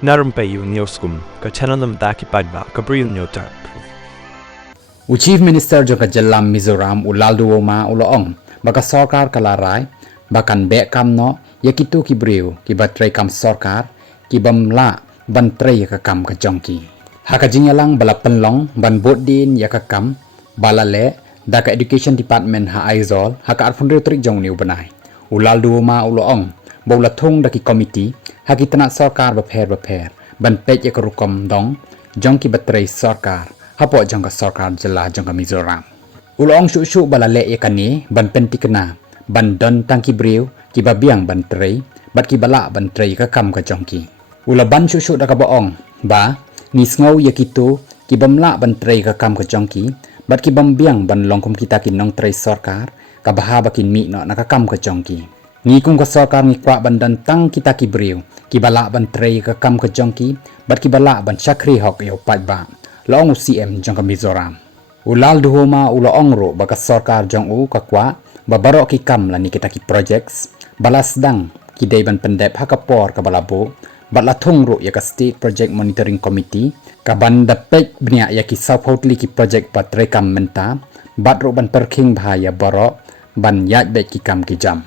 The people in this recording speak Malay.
Na Rympei U ka channel nabynta ki paidbah ka Bri U Hynñiewtrep. Chief Minister jong kajalam Mizoram ulaldu ma uloong baka sarkar kalarai bakan be kam no iakito ki Bri U ki batrei kam sarkar ki bamla ban trei ka kam ka jongki. Haka jingalang bala penlong ban bodin ya ka kam balale da ka education department ha aizol haka arfunre trik jong niu banai. Ulaldu ma uloong bola thong da ki committee haki tana sarkar baper ban pej ya ka rukom dong jongki batrei sarkar hapoh jong ka sarkar jela jong ka Mizoram. Ulong syu balale ya kani ban pentikna ban don tangki Bri U ki babiang ban trei bat ki bala ban trei ka kam ka jongki. Ula ban syu da ka boong ba ni sngow iakito ki bamla ban trei ka kam ka jongki bat ki bambiang ban longkom kita ki nong trei sarkar ka baha bakin mi no na ka kam ka jongki. Ni kung ka sarkar ni kwa ban dan tang kita ki Bri U ki bala ban trei ka kam ka jongki bat ki bala ban chakri hok yo paidbah laong CM jong ka Mizoram. Ulal duhoma uloong ro baka sarkar jong u ka kwa ba baroh ki kam la ni kita ki projects balas dang ki dei ban pendep hakapor ka balabo bat la thong ro ya ka state project monitoring committee ka ban da pek bnia ya ki support li ki project bat trei kam menta bat ro ban perking bahaya baroh ban yat bet ki kam ki jam.